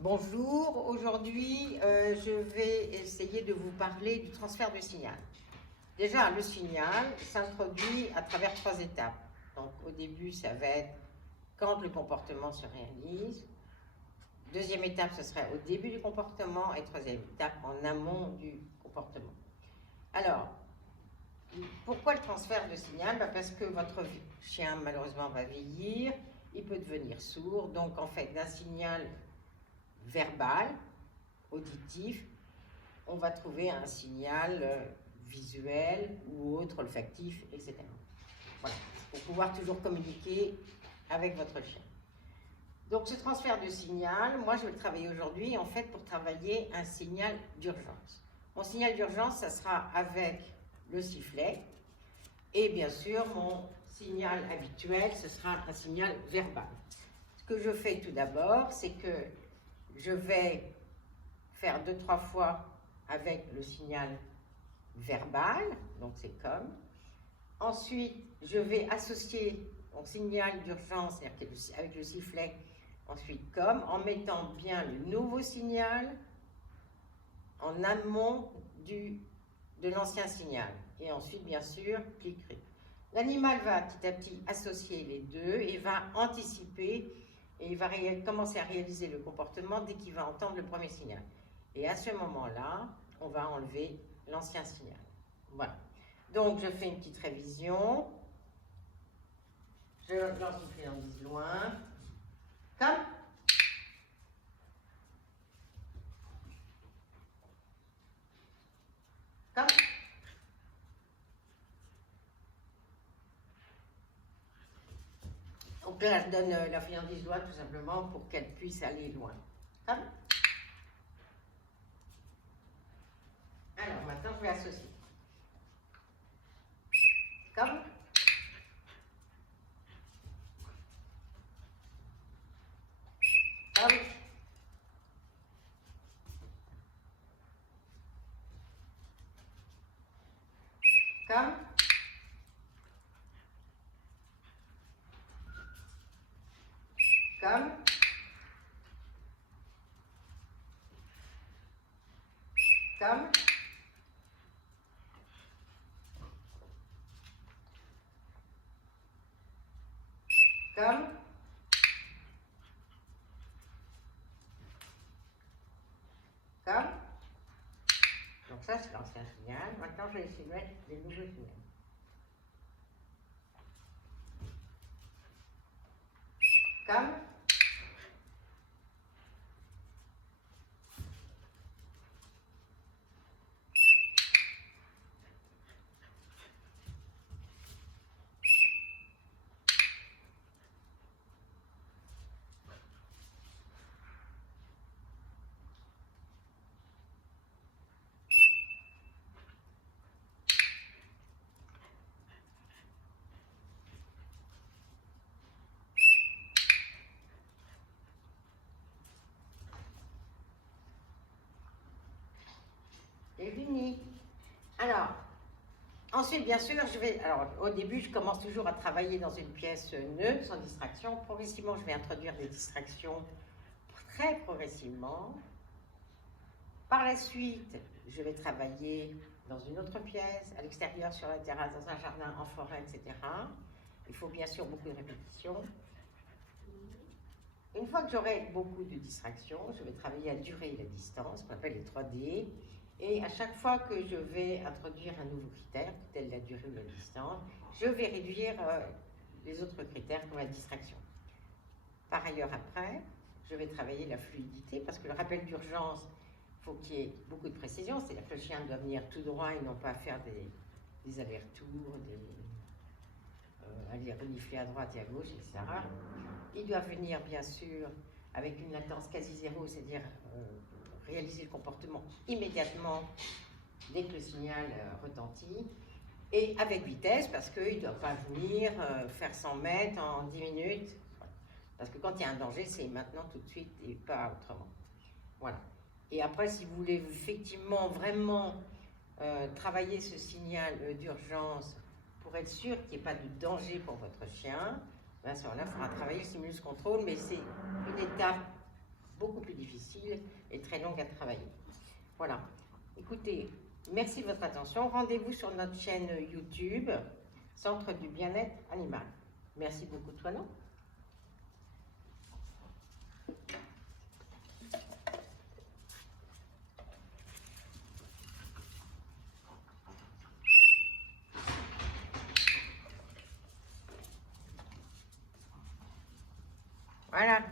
Bonjour, aujourd'hui je vais essayer de vous parler du transfert de signal. Déjà, le signal s'introduit à travers 3 étapes. Donc au début, ça va être quand le comportement se réalise. Deuxième étape, ce serait au début du comportement. Et troisième étape, en amont du comportement. Alors, pourquoi le transfert de signal? Parce que votre chien, malheureusement, va vieillir, il peut devenir sourd. Donc en fait, d'un signal verbal, auditif, on va trouver un signal visuel ou autre, olfactif, etc. Voilà, pour pouvoir toujours communiquer avec votre chien. Donc ce transfert de signal, moi je vais le travailler aujourd'hui en fait pour travailler un signal d'urgence. Mon signal d'urgence, ça sera avec le sifflet et bien sûr mon signal habituel, ce sera un signal verbal. Ce que je fais tout d'abord, c'est que je vais faire 2-3 fois avec le signal verbal, donc c'est comme. Ensuite, je vais associer mon signal d'urgence avec le sifflet, ensuite comme, en mettant bien le nouveau signal en amont de l'ancien signal. Et ensuite, bien sûr, clic-clic. L'animal va petit à petit associer les deux et va anticiper et il va commencer à réaliser le comportement dès qu'il va entendre le premier signal. Et à ce moment-là, on va enlever l'ancien signal. Voilà. Donc, je fais une petite révision. Je lance une friandise loin. Comme. Comme. Donc là, je donne la friandise loin tout simplement pour qu'elle puisse aller loin. Comme. Alors, maintenant, je vais associer. Comme. Comme. Comme. Comme. Comme. Comme. Comme. Donc ça, c'est l'ancien signal. Maintenant, je vais essayer de mettre les nouveaux signaux. Comme. Et fini. Alors, ensuite, bien sûr, au début, je commence toujours à travailler dans une pièce neutre, sans distraction. Progressivement, je vais introduire des distractions très progressivement. Par la suite, je vais travailler dans une autre pièce, à l'extérieur, sur la terrasse, dans un jardin, en forêt, etc. Il faut bien sûr beaucoup de répétitions. Une fois que j'aurai beaucoup de distractions, je vais travailler à durée et la distance, qu'on appelle les 3D. Et à chaque fois que je vais introduire un nouveau critère, tel la durée ou la distance, je vais réduire les autres critères comme la distraction. Par ailleurs, après, je vais travailler la fluidité, parce que le rappel d'urgence, il faut qu'il y ait beaucoup de précision, c'est-à-dire que le chien doit venir tout droit et non pas faire des allers-retours, aller renifler à droite et à gauche, etc. Il doit venir, bien sûr, avec une latence quasi zéro, c'est-à-dire réaliser le comportement immédiatement dès que le signal retentit, et avec vitesse, parce qu'il ne doit pas venir faire 100 mètres en 10 minutes, parce que quand il y a un danger, c'est maintenant tout de suite et pas autrement. Voilà. Et après, si vous voulez effectivement vraiment travailler ce signal d'urgence pour être sûr qu'il n'y ait pas de danger pour votre chien, ben, à ce moment-là, il faudra travailler le stimulus contrôle, mais c'est une étape beaucoup plus difficile et très longue à travailler. Voilà. Écoutez, merci de votre attention. Rendez-vous sur notre chaîne YouTube, Centre du bien-être animal. Merci beaucoup, Toinon. Voilà.